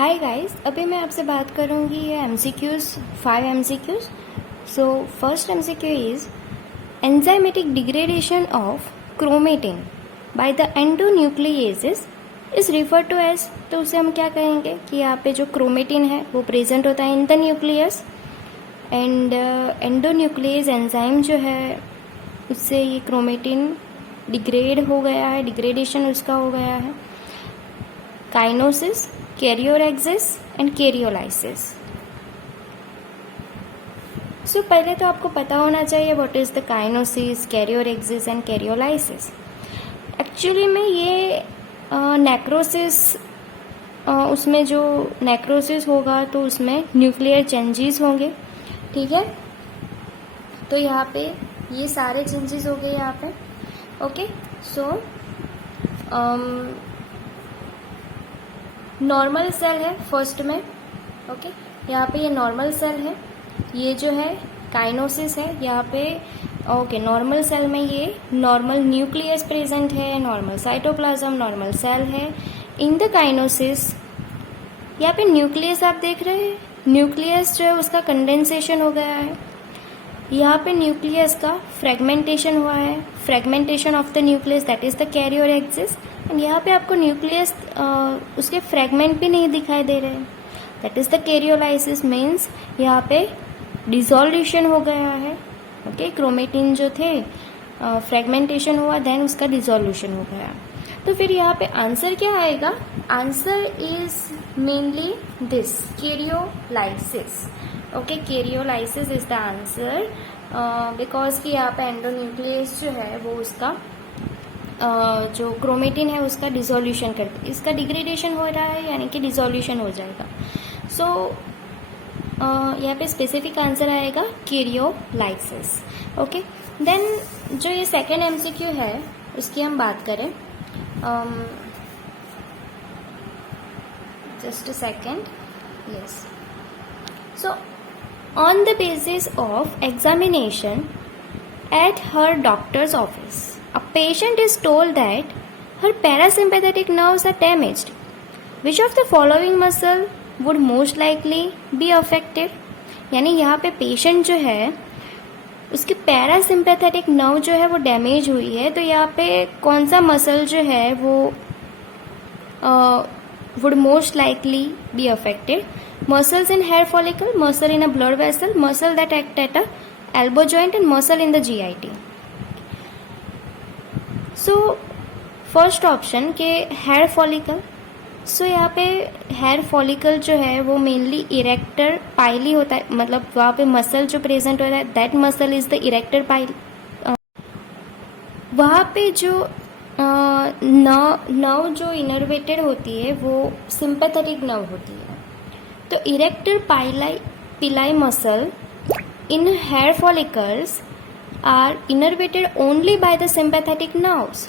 Hi guys, अभी मैं आपसे बात करूँगी ये MCQs 5 MCQs. So first MCQ is enzymatic degradation of chromatin by the endonucleases is referred to as. तो उसे हम क्या कहेंगे कि यहाँ पे जो क्रोमेटिन है वो प्रेजेंट होता है in the nucleus and endonuclease enzyme जो है उससे ये क्रोमेटिन डिग्रेड हो गया है, डिग्रेडेशन उसका हो गया है. काइनोसिस, कैरियोरेक्सिस एंड कैरियोलाइसिस. सो पहले तो आपको पता होना चाहिए what is the pyknosis, karyorrhexis and karyolysis. Actually में ये नेक्रोसिस, उसमें जो नेक्रोसिस होगा तो उसमें न्यूक्लियर चेंजेस होंगे. ठीक है, तो यहाँ पे ये सारे चेंजेस हो गए यहाँ पे. ओके, सो नॉर्मल सेल है फर्स्ट में. ओके, यहाँ पे ये नॉर्मल सेल है, ये जो है काइनोसिस है यहाँ पे. ओके, नॉर्मल सेल में ये नॉर्मल न्यूक्लियस प्रेजेंट है, नॉर्मल साइटोप्लाज्म, नॉर्मल सेल है. इन द काइनोसिस यहाँ पे न्यूक्लियस आप देख रहे हैं, न्यूक्लियस जो है उसका कंडेंसेशन हो गया है. यहाँ पे न्यूक्लियस का फ्रेगमेंटेशन हुआ है, fragmentation of the nucleus, that is the karyorrhexis. And यहाँ पे आपको न्यूक्लियस उसके फ्रेगमेंट भी नहीं दिखाई दे रहे हैं, दैट इज द कैरियोलाइसिस. मीन्स यहाँ पे डिसोल्यूशन हो गया है. ओके, क्रोमेटिन जो थे फ्रेगमेंटेशन हुआ, देन उसका डिसोल्यूशन हो गया. तो फिर यहाँ पे आंसर क्या आएगा? Answer is mainly this karyolysis. Okay, karyolysis is the answer because कि यहाँ पे एंडोन्यूक्लियस जो है वो उसका जो क्रोमेटिन है उसका डिसोल्यूशन करते, इसका डिग्रेडेशन हो रहा है यानी कि डिसोल्यूशन हो जाएगा. सो यहाँ पे स्पेसिफिक आंसर आएगा कैरियोलाइसिस. ओके, देन जो ये सेकेंड MCQ है उसकी हम बात करें. Just a second. Yes, so on the basis of examination at her doctor's office, a patient is told that her parasympathetic nerves are damaged. Which of the following muscle would most likely be affected? यानी यहाँ पे patient जो है उसकी parasympathetic nerve जो है वो damage हुई है, तो यहाँ पे कौन सा मसल जो है वो would most likely be affected? Muscles in hair follicle, muscle in a blood vessel, muscle that act at a elbow joint and muscle in the GIT. So first option के hair follicle. So यहाँ पे hair follicle जो है वो mainly erector pili होता है, मतलब वहाँ पे muscle जो present होता है that muscle is the erector pili. वहाँ पे जो नर्व जो इनर्वेटेड होती है वो सिंपैथेटिक नर्व होती है. तो erector pili muscle in hair follicles are innervated only by the sympathetic nerves.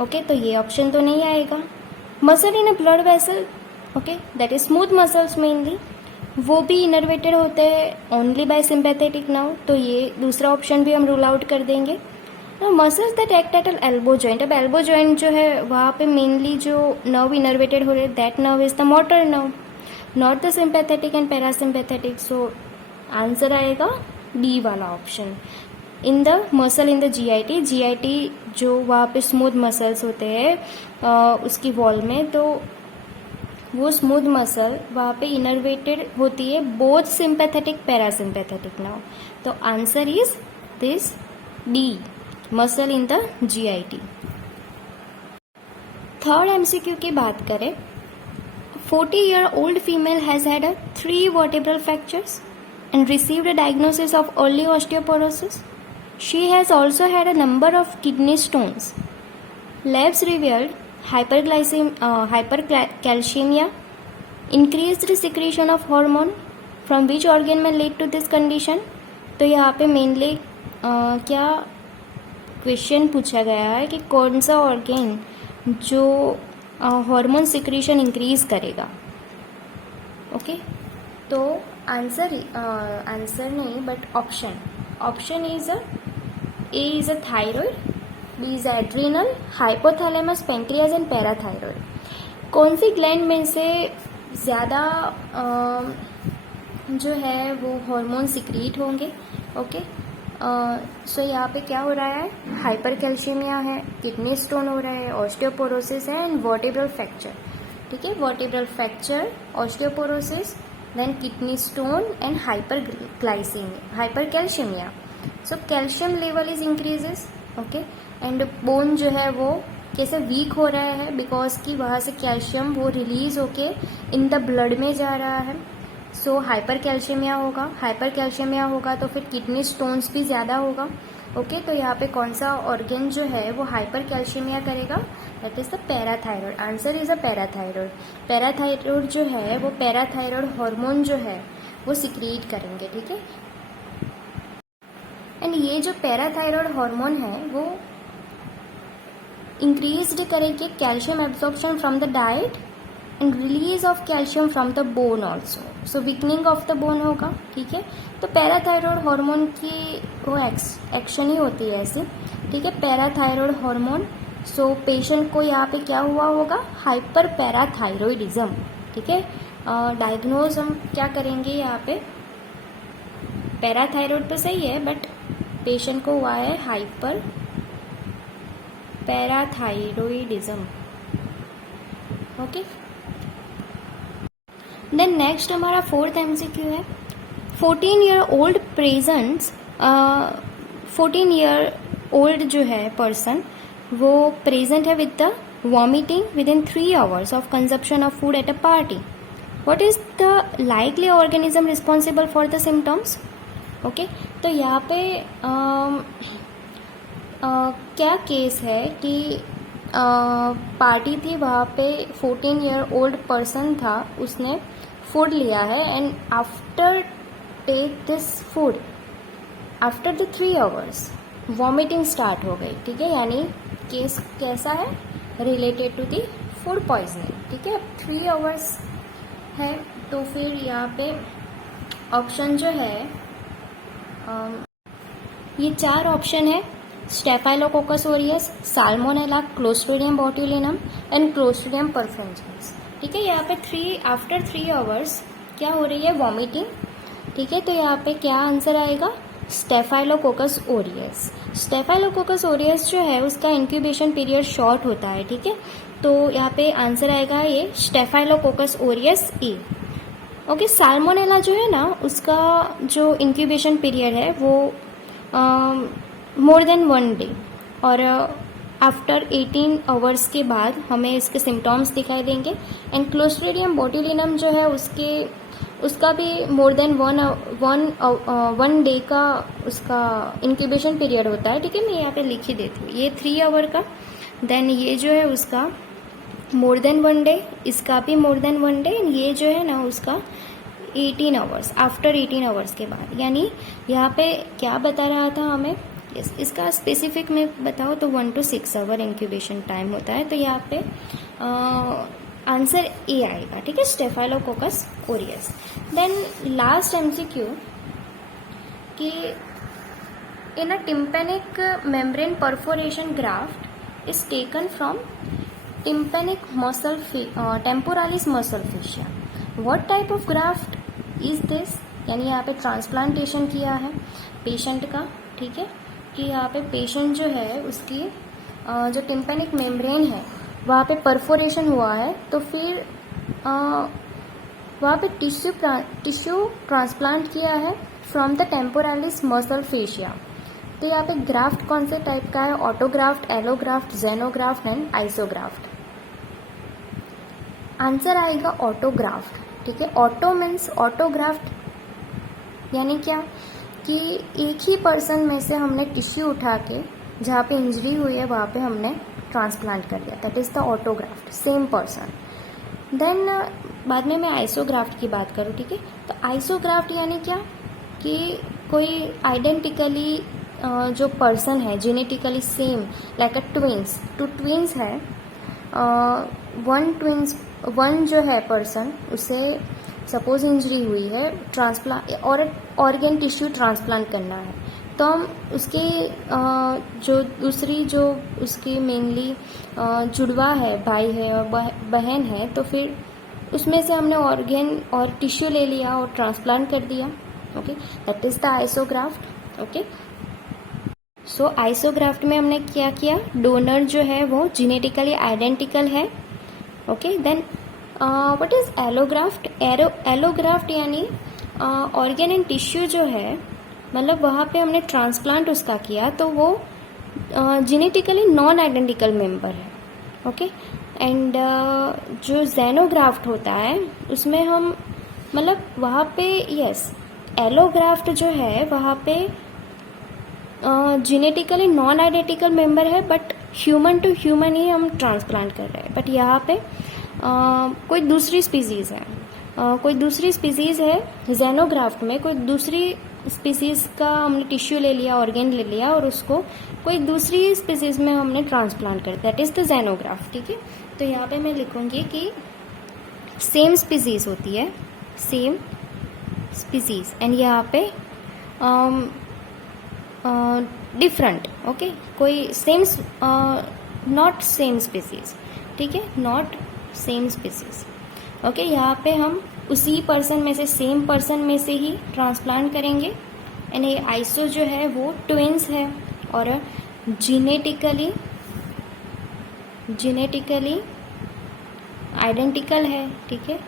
Okay, तो ये ऑप्शन तो नहीं आएगा. Muscle in a blood vessel, okay, that is smooth muscles mainly, वो भी इनर्वेटेड होते हैं ओनली बाय सिंपैथेटिक नर्व, तो ये दूसरा ऑप्शन भी हम रूल आउट कर देंगे. Muscles that act at elbow joint, अब एल्बो जॉइंट जो है वहाँ पे मेनली जो नर्व इनर्वेटेड हो रहे हैं that nerve is the motor nerve, not the sympathetic and parasympathetic. So answer आएगा डी वाला option, in the muscle in the GIT. GIT जो वहाँ पे स्मूथ मसल्स होते हैं उसकी वॉल में, तो वो स्मूथ मसल वहाँ पे इनर्वेटेड होती है बोथ सिंपैथेटिक पैरासिम्पैथेटिक नर्व. तो answer is this D, muscle in the GIT. Third MCQ की बात करें. 40-year-old female has had 3 vertebral fractures and received a diagnosis of early osteoporosis. She has also had a number of kidney stones. Labs revealed hypercalcemia, increased secretion of hormone. From which organ may lead to this condition? तो यहाँ पे mainly क्या question पूछा गया है कि कौन सा ऑर्गेन जो हार्मोन सिक्रीशन इंक्रीज करेगा. ओके, तो आंसर नहीं but option is A is a thyroid, B is adrenal, hypothalamus, pancreas and parathyroid. कौन सी ग्लैंड में से ज़्यादा जो है वो हार्मोन सिक्रीट होंगे। ओके, सो यहाँ पे क्या हो रहा है, हाइपर कैल्शियमिया है, किडनी स्टोन हो रहा है, ऑस्टियोपोरोसिस है एंड वर्टेब्रल फ्रैक्चर। ठीक है, vertebral fracture, osteoporosis, then kidney stone and hypercalcaemia. So calcium level is increases. Okay, and bone जो है वो कैसे वीक हो रहा है, बिकॉज कि वहाँ से कैल्शियम वो रिलीज होके इन द ब्लड में जा रहा है। सो हाइपर कैल्शियमिया होगा, हाइपर कैल्शियमिया होगा तो फिर किडनी स्टोन्स भी ज़्यादा होगा। ओके, तो यहाँ पे कौन सा ऑर्गन जो है वो हाइपर कैल्शियमिया करेगा, that is the parathyroid. Answer is a parathyroid. Parathyroid जो है वो पैराथायरॉयड हार्मोन जो है वो सिक्रीट करेंगे। ठीक है, एंड ये जो पैराथायरॉयड हार्मोन है वो इंक्रीज करेंगे calcium absorption from the diet and release of calcium from the bone also. So weakening of the bone होगा। ठीक है, तो पैराथायरॉयड हार्मोन की वो एक्शन ही होती है ऐसे। ठीक है, पैराथायरॉयड हार्मोन। सो पेशेंट को यहाँ पे क्या हुआ होगा, हाइपर पैराथायरॉयडिज्म। ठीक है, डायग्नोज हम क्या करेंगे यहाँ पे, पैराथायरॉयड तो सही है बट पेशेंट को हुआ है hyperparathyroidism. Okay, then next हमारा फोर्थ एमसीक्यू है, 14-year-old प्रेजेंट्स 14-year-old जो है पर्सन वो प्रेजेंट है with the vomiting with in 3 hours of consumption of food at a party. What is the likely organism responsible for the symptoms. Okay, तो यहाँ पे क्या केस है कि पार्टी थी, वहाँ पे 14-year-old पर्सन था, उसने फूड लिया है and after take this food after the 3 hours vomiting start हो गई। ठीक है, यानी केस कैसा है, related to the food poisoning. ठीक है, 3 hours है तो फिर यहाँ पे ऑप्शन जो है ये 4 ऑप्शन है, Staphylococcus aureus, Salmonella, Clostridium botulinum and Clostridium perfringens. ठीक है, यहाँ पे आफ्टर 3 hours क्या हो रही है, वॉमिटिंग। ठीक है, तो यहाँ पे क्या आंसर आएगा, स्टेफाइलोकोकस ओरियस। स्टेफाइलोकोकस ओरियस जो है उसका इंक्यूबेशन पीरियड शॉर्ट होता है। ठीक है, तो यहाँ पे आंसर आएगा ये स्टेफाइलोकोकस ओरियस ए। ओके, साल्मोनेला जो है ना उसका जो इंक्यूबेशन पीरियड है वो मोर देन 1 day और आफ्टर 18 hours के बाद हमें इसके सिम्टम्स दिखाई देंगे। एंड क्लोस्ट्रिडियम बोट्यूलिनम जो है उसका भी मोर देन 1 day का उसका इंक्यूबेशन पीरियड होता है। ठीक है, मैं यहाँ पे लिख ही देती हूँ, ये 3 hour का, देन ये जो है उसका मोर देन 1 day, इसका भी मोर देन 1 day, ये जो है ना उसका 18 hours, आफ्टर 18 hours के बाद। यानी यहाँ पे क्या बता रहा था हमें, इसका स्पेसिफिक में बताओ तो 1 to 6 hour इंक्यूबेशन टाइम होता है। तो यहाँ पे आंसर ए आएगा। ठीक है, Staphylococcus aureus. Then last MCQ कि in a tympanic membrane perforation graft is taken from tympanic muscle temporalis muscle fascia. What type of graft is this, यानी यहाँ पे ट्रांसप्लांटेशन किया है पेशेंट का। ठीक है, कि यहाँ पे पेशेंट जो है उसकी जो टिम्पेनिक मेम्ब्रेन है वहाँ पे परफोरेशन हुआ है, तो फिर वहाँ पे टिश्यू ट्रांसप्लांट किया है from the temporalis muscle fascia. तो यहाँ पे ग्राफ्ट कौन से टाइप का है, autograft, allograft, xenograft and isograft. Answer आएगा ऑटोग्राफ्ट। ठीक है, ऑटो मीन्स ऑटोग्राफ्ट यानी क्या कि एक ही पर्सन में से हमने टिश्यू उठा के जहाँ पे इंजरी हुई है वहाँ पे हमने ट्रांसप्लांट कर दिया, that is the autograft, same person. Then बाद में मैं आइसोग्राफ्ट की बात करूँ। ठीक है, तो आइसोग्राफ्ट यानी क्या कि कोई आइडेंटिकली जो पर्सन है genetically same like a twins, two twins है, वन जो है पर्सन उसे सपोज इंजरी हुई है, ट्रांसप्लांट और ऑर्गन टिश्यू ट्रांसप्लांट करना है, तो हम उसके जो दूसरी जो उसकी मेनली जुड़वा है, भाई है और बहन है, तो फिर उसमें से हमने ऑर्गेन और टिश्यू ले लिया और ट्रांसप्लांट कर दिया। Okay, that is the isograft. Okay, so isograft में हमने क्या किया, डोनर जो है वो जेनेटिकली आइडेंटिकल है। Okay, then what is allograft? Allograft यानी ऑर्गेन एंड टिश्यू जो है, मतलब वहाँ पे हमने ट्रांसप्लांट उसका किया तो वो जेनेटिकली नॉन आइडेंटिकल मेंबर है। ओके, एंड जो जेनोग्राफ्ट होता है उसमें हम मतलब वहाँ पे यस, एलोग्राफ्ट जो है वहाँ पे जेनेटिकली नॉन आइडेंटिकल मेंबर है, बट ह्यूमन टू ह्यूमन ही हम ट्रांसप्लांट कर रहे हैं। बट यहाँ पे कोई दूसरी स्पीसीज है, कोई दूसरी स्पीसीज है जेनोग्राफ्ट में, कोई दूसरी स्पीसीज का हमने टिश्यू ले लिया, ऑर्गेन ले लिया और उसको कोई दूसरी स्पीसीज में हमने ट्रांसप्लांट कर, दैट इज द जेनोग्राफ्ट। ठीक है, तो यहाँ पे मैं लिखूंगी कि सेम स्पीसीज होती है, सेम स्पीसीज, एंड यहाँ पे डिफरेंट। ओके, कोई सेम नॉट सेम स्पीसीज। ठीक है, नॉट सेम स्पीसीज। ओके, यहाँ पे हम उसी पर्सन में से, सेम पर्सन में से ही ट्रांसप्लांट करेंगे। एंड ये आइसो जो है वो ट्विंस है और जेनेटिकली आइडेंटिकल है। ठीक है,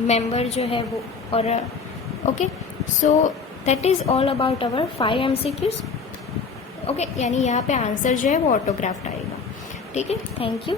मेंबर जो है वो, और okay, so that is all about our 5 MCQs। Okay, यानी यहाँ पे आंसर जो है वो ऑटोग्राफ्ट आएगा। ठीक है, थैंक यू।